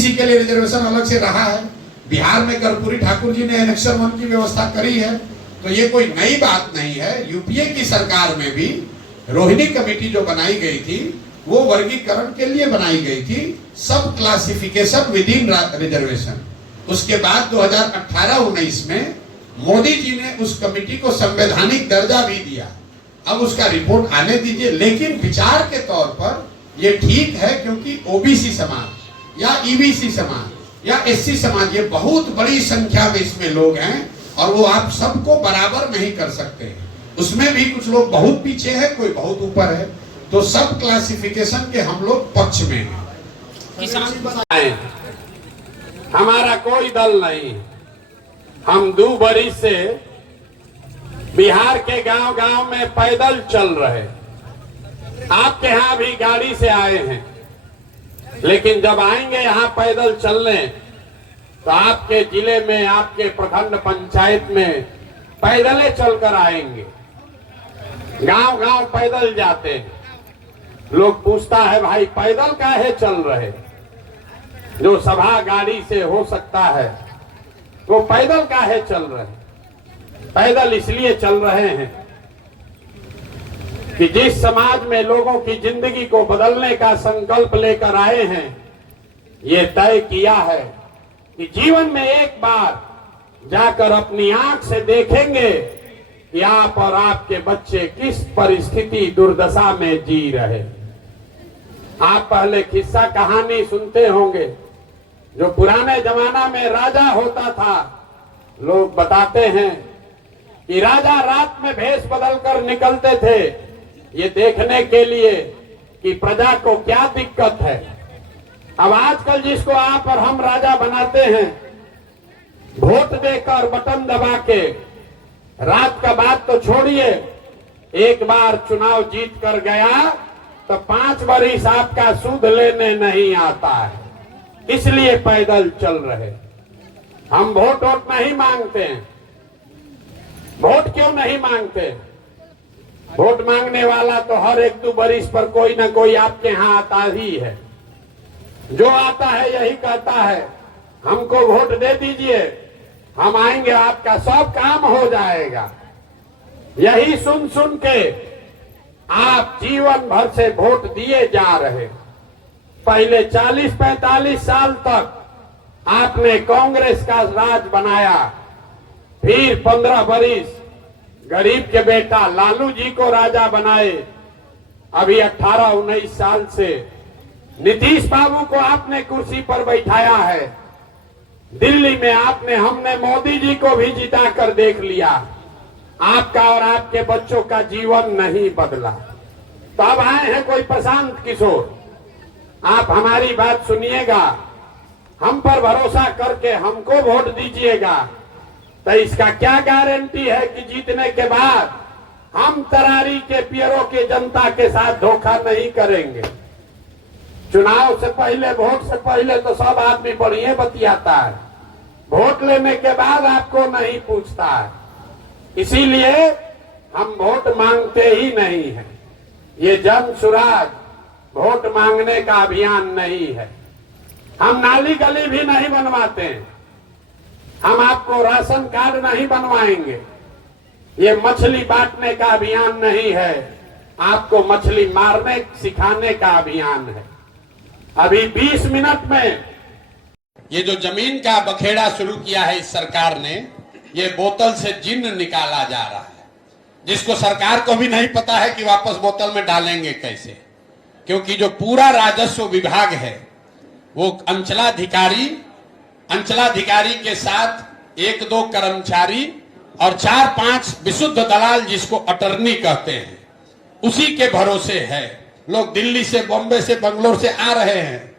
इसी के लिए रिजर्वेशन अलग से रहा है। बिहार में कर्पूरी ठाकुर जी ने एनेक्सर 1 की व्यवस्था करी है, तो ये कोई नई बात नहीं है। यूपीए की सरकार में भी रोहिणी कमेटी जो बनाई गई थी वो वर्गीकरण के लिए बनाई गई थी, सब क्लासिफिकेशन विद इन रिजर्वेशन। उसके बाद 2018-19 में मोदी जी ने उस कमेटी को संवैधानिक दर्जा भी दिया। अब उसका रिपोर्ट आने दीजिए, लेकिन विचार के तौर पर ये ठीक है, क्योंकि ओबीसी समाज या ईबीसी समाज या एससी समाज, ये बहुत बड़ी संख्या में इसमें लोग हैं और वो आप सबको बराबर नहीं कर सकते हैं। उसमें भी कुछ लोग बहुत पीछे है, कोई बहुत ऊपर है, तो सब क्लासिफिकेशन के हम लोग पक्ष में हैं। हमारा कोई दल नहीं, हम 2 बरस से बिहार के गांव-गांव में पैदल चल रहे। आपके यहाँ भी गाड़ी से आए हैं, लेकिन जब आएंगे यहाँ पैदल चलने तो आपके जिले में, आपके प्रखंड पंचायत में पैदल चलकर आएंगे। गांव-गांव पैदल जाते हैं। लोग पूछता है भाई पैदल काहे चल रहे? जो सभा गाड़ी से हो सकता है वो पैदल काहे चल रहे? पैदल इसलिए चल रहे हैं कि जिस समाज में लोगों की जिंदगी को बदलने का संकल्प लेकर आए हैं, ये तय किया है कि जीवन में एक बार जाकर अपनी आंख से देखेंगे कि आप और आपके बच्चे किस परिस्थिति, दुर्दशा में जी रहे। आप पहले किस्सा कहानी सुनते होंगे, जो पुराने जमाना में राजा होता था। लोग बताते हैं कि राजा रात में भेष बदलकर निकलते थे ये देखने के लिए कि प्रजा को क्या दिक्कत है। अब आजकल जिसको आप और हम राजा बनाते हैं, वोट देकर बटन दबा के, रात का बात तो छोड़िए, एक बार चुनाव जीत कर गया तो 5 बरस आपका सूद लेने नहीं आता है, इसलिए पैदल चल रहे। हम वोट नहीं मांगते हैं। वोट क्यों नहीं मांगते? वोट मांगने वाला तो हर 1-2 बरस पर कोई ना कोई आपके यहाँ आता ही है। जो आता है यही कहता है हमको वोट दे दीजिए, हम आएंगे, आपका सब काम हो जाएगा। यही सुन सुन के आप जीवन भर से वोट दिए जा रहे। पहले 40-45 साल तक आपने कांग्रेस का राज बनाया, फिर 15 बरस गरीब के बेटा लालू जी को राजा बनाए। अभी 18-19 साल से नीतीश बाबू को आपने कुर्सी पर बैठाया है। दिल्ली में हमने मोदी जी को भी जिता कर देख लिया। आपका और आपके बच्चों का जीवन नहीं बदला। तो अब आए हैं कोई प्रशांत किशोर, आप हमारी बात सुनिएगा, हम पर भरोसा करके हमको वोट दीजिएगा, तो इसका क्या गारंटी है कि जीतने के बाद हम तरारी के पियरों की जनता के साथ धोखा नहीं करेंगे। चुनाव से पहले, वोट से पहले तो सब आदमी बढ़िया बतियाता है, वोट लेने के बाद आपको नहीं पूछता है। इसीलिए हम वोट मांगते ही नहीं है। ये जन सुराज वोट मांगने का अभियान नहीं है। हम नाली गली भी नहीं बनवाते हैं। हम आपको राशन कार्ड नहीं बनवाएंगे। ये मछली बांटने का अभियान नहीं है, आपको मछली मारने सिखाने का अभियान है। अभी 20 मिनट में ये जो जमीन का बखेड़ा शुरू किया है इस सरकार ने, ये बोतल से जिन्न निकाला जा रहा है, जिसको सरकार को भी नहीं पता है कि वापस बोतल में डालेंगे कैसे। क्योंकि जो पूरा राजस्व विभाग है वो अंचलाधिकारी के साथ 1-2 कर्मचारी और 4-5 विशुद्ध दलाल, जिसको अटर्नी कहते हैं, उसी के भरोसे है। लोग दिल्ली से, बॉम्बे से, बंगलोर से आ रहे हैं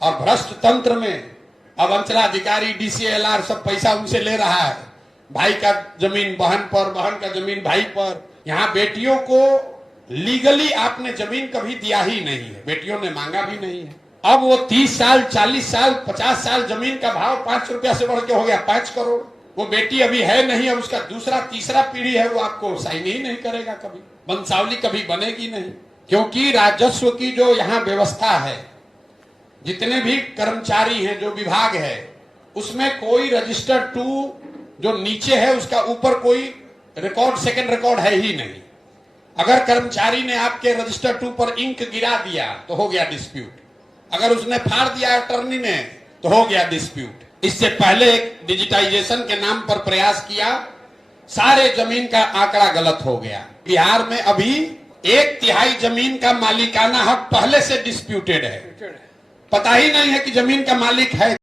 और भ्रष्ट तंत्र में अब अंचलाधिकारी, डीसीएलआर सब पैसा उनसे ले रहा है। भाई का जमीन बहन पर, बहन का जमीन भाई पर। यहाँ बेटियों को लीगली आपने जमीन कभी दिया ही नहीं है, बेटियों ने मांगा भी नहीं है। अब वो 30 साल, 40 साल, 50 साल जमीन का भाव 5 रुपया से बढ़ के हो गया 5 करोड़। वो बेटी अभी है नहीं, अब उसका दूसरा तीसरा पीढ़ी है, वो आपको साइन ही नहीं करेगा, कभी वंशावली कभी बनेगी नहीं। क्योंकि राजस्व की जो यहाँ व्यवस्था है जितने भी कर्मचारी हैं, जो विभाग है, उसमें कोई रजिस्टर 2 जो नीचे है उसका ऊपर कोई रिकॉर्ड, सेकंड रिकॉर्ड है ही नहीं। अगर कर्मचारी ने आपके रजिस्टर 2 पर इंक गिरा दिया तो हो गया डिस्प्यूट, अगर उसने फाड़ दिया अटर्नी ने तो हो गया डिस्प्यूट। इससे पहले एक डिजिटाइजेशन के नाम पर प्रयास किया, सारे जमीन का आंकड़ा गलत हो गया। बिहार में अभी 1/3 जमीन का मालिकाना हक पहले से डिस्प्यूटेड है, पता ही नहीं है कि जमीन का मालिक है।